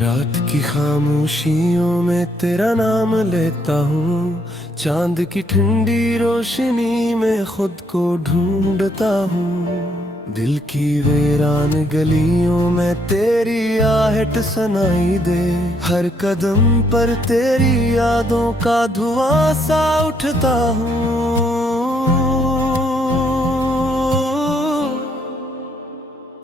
रात की खामोशियों में तेरा नाम लेता हूँ, चांद की ठंडी रोशनी में खुद को ढूंढता हूँ। दिल की वीरान गलियों में तेरी आहट सुनाई दे, हर कदम पर तेरी यादों का धुआं सा उठता हूँ।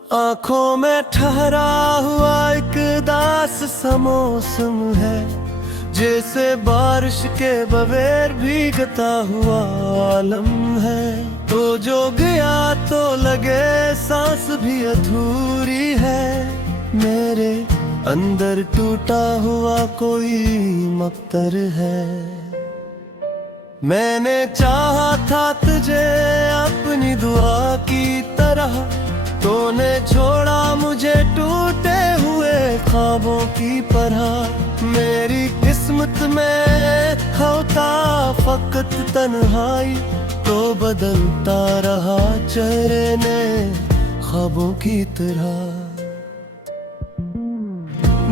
आँखों में ठहरा हुआ एक दास सा मौसम है, जैसे बारिश के बगैर भीगता हुआ आलम है। तो जो गया तो लगे सांस भी अधूरी है, मेरे अंदर टूटा हुआ कोई मकतर है। मैंने चाहा था तुझे अपनी दुआ की तरह, तूने छोड़ा मुझे टूटे हुए ख्वाबों की तरह। मेरी किस्मत में होता फकत तन्हाई, तो बदलता रहा चेहरे ने ख्वाबों की तरह।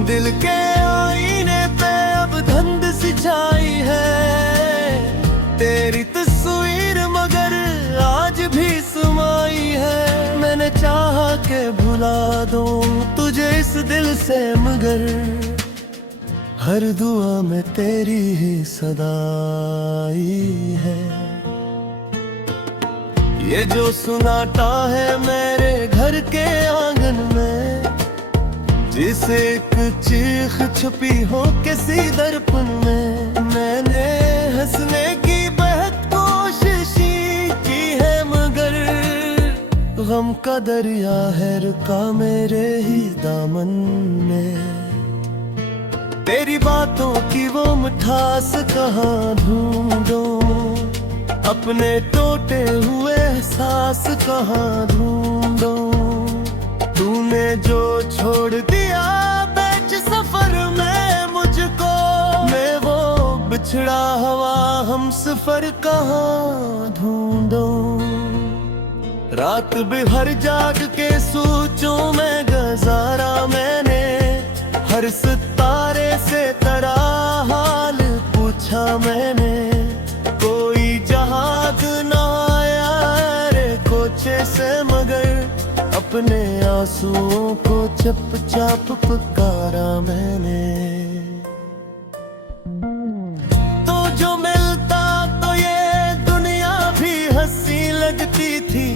दिल के आईने पे अब धुंध सी छाई है, तेरी तस्वीर मगर आज भी समाई है। मैंने चाहा के भुला दूं तुझे इस दिल से, मगर हर दुआ में तेरी ही सदाई है। ये जो सुनाटा है मेरे घर के आंगन में, जिसे एक चीख छुपी हो किसी दर्पण में। मैंने हंसने की बहुत कोशिश की है, मगर गम का दरिया है रुका मेरे ही दामन में। तेरी बातों की वो मिठास कहाँ ढूंढूं, अपने टूटे हुए एहसास कहाँ ढूंढूं। तूने जो छोड़ दिया बीच सफर में मुझको, मैं वो बिछड़ा हवा हम सफर कहाँ ढूंढूं। रात भर जाग के सोचों में गुजारा मैंने, हर सितारे से तेरा हाल पूछा मैंने। कोई जहाज ना आया रे कोचे से, मगर अपने आंसुओं को चुपचाप पुकारा मैंने। तो जो मिलता तो ये दुनिया भी हंसी लगती थी,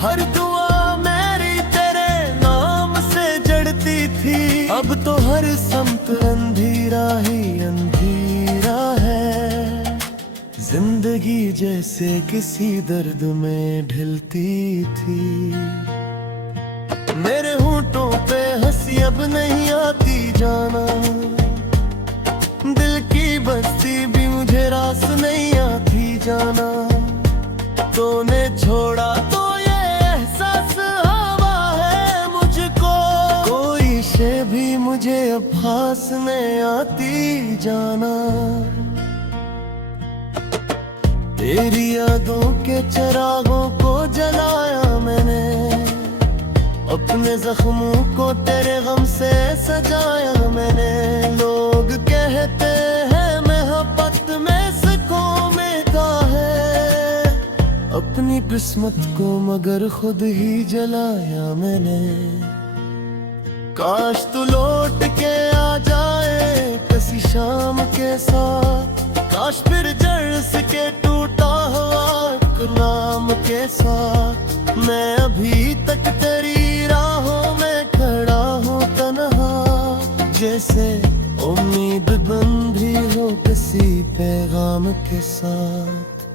हर दुआ मेरी तेरे नाम से जड़ती थी। अब तो हर समत अंधेरा ही अंधेरा है, जिंदगी जैसे किसी दर्द में ढलती थी। मेरे होंठों पे हंसी अब नहीं आती जाना, दिल की बस्ती भी मुझे रास नहीं आती जाना। तूने छोड़ा तो ये एहसास हवा है मुझको, कोई शे भी मुझे अब पास में आती जाना। तेरी यादों के चिरागों को जलाया मैंने, अपने जख्मों को तेरे गम से सजाया मैंने। लोग कहते हैं मोहब्बत में सुकून मिलता है, अपनी किस्मत को मगर खुद ही जलाया मैंने। काश तू लौट के आ जाए किसी शाम के साथ, काश फिर जर्स के टूटा हुआ एक नाम के साथ। मैं अभी तक तेरी राहों में खड़ा हूँ तन्हा, जैसे उम्मीद बंधी हो किसी पैगाम के साथ।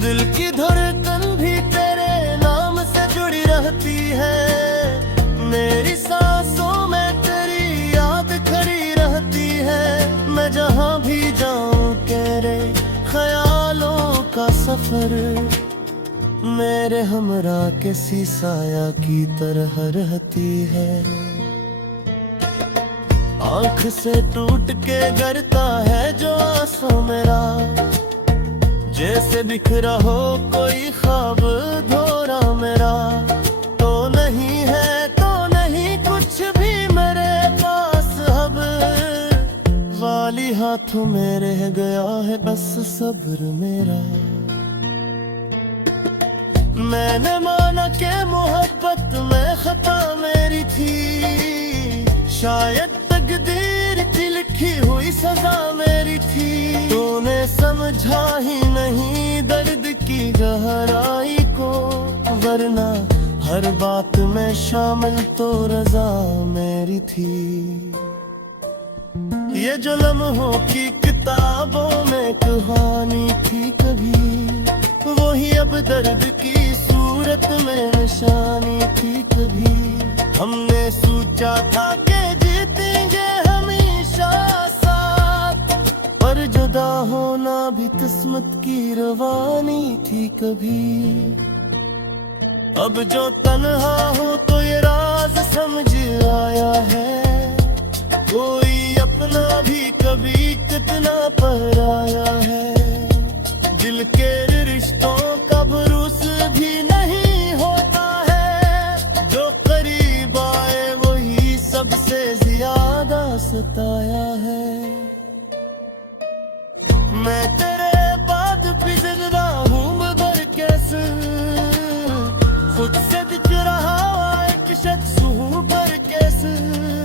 दिल की धड़कन भी तेरे नाम से जुड़ी रहती है, मेरी सांसों में तेरी याद खड़ी रहती है। मैं जहाँ भी जाऊँ तेरे ख्यालों का सफर, मेरे हमरा किसी साया की तरह रहती है। आँख से टूट के गिरता है जो आंसू मेरा, जैसे बिखरा हो कोई ख्वाब धोरा मेरा। तो नहीं है तो नहीं कुछ भी मेरे खाली हाथों में रह गया है बस सब्र मेरा। मैंने माना कि मोहब्बत में खता मेरी थी, शायद तकदीर की लिखी हुई सजा मेरी थी। तूने समझा ही नहीं दर्द की गहराई को, वरना हर बात में शामिल तो रजा मेरी थी। ये जो लम्हों की किताबों में कहानी थी कभी, वही अब दर्द की सूरत में निशानी थी कभी। हमने सोचा था कि जीतेंगे हमेशा साथ, पर जुदा होना भी किस्मत की रवानी थी कभी। अब जो तन्हा हो तो ये राज समझ आया है, कोई अपना भी कभी कितना पराया है। दिल के रिश्तों का भरोसा भी नहीं होता है, जो करीब आए वही सबसे ज्यादा सताया है। मैं तेरे बाद भी जिंदा हूँ मगर कैसे, खुद से दिख रहा एक शख्स हूँ पर कैसे।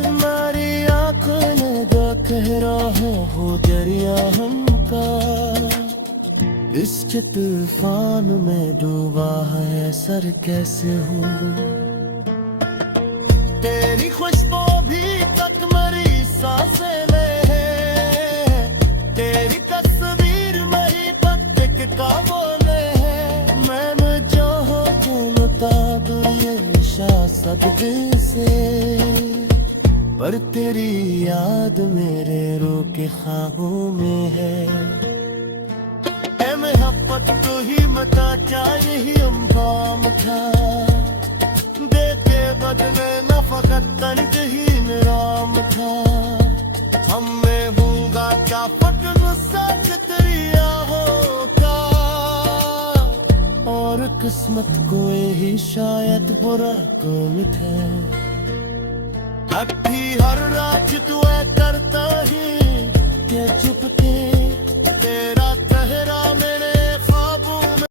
हमारी आंखों ने जो कह रहा हो दरिया हमका, इसके तूफान में डूबा है सर कैसे हूँ। तेरी खुशबू भी तक मरी सांसें में है, तेरी तस्वीर मेरी पत्ते के काबों में है। मैं चाहो तो लुटा दूं ये नशा सदके से, पर तेरी याद मेरे रो के ख्वाबों में है। मोहब्बत को ही मता चाहिए ही अंजाम था, देते बदले न फकत तनिक ही निराम था। हम में होगा क्या फर्क गुस्सा तेरी आहों का, और किस्मत को ही शायद बुरा कौन था। अब भी हर रात तू करता ही के चुपके, तेरा चेहरा में